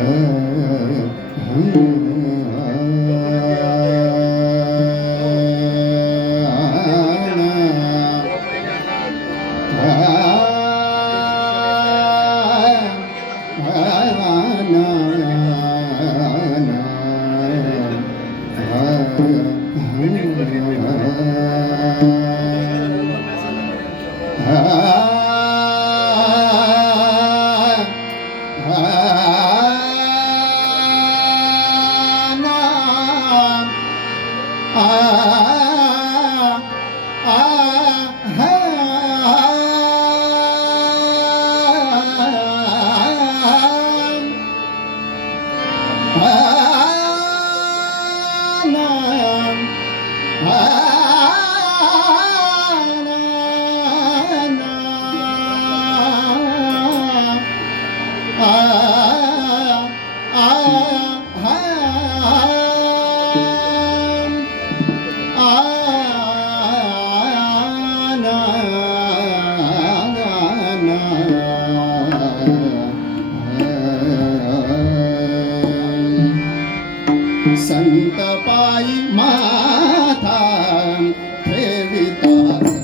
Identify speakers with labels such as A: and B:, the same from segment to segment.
A: Ah संत पाई माता मात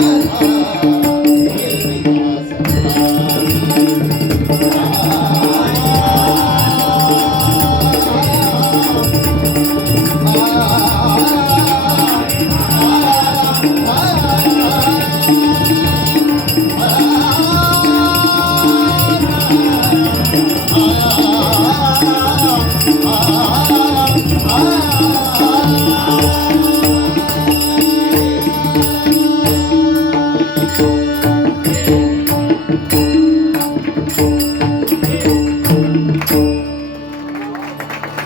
A: Thank you.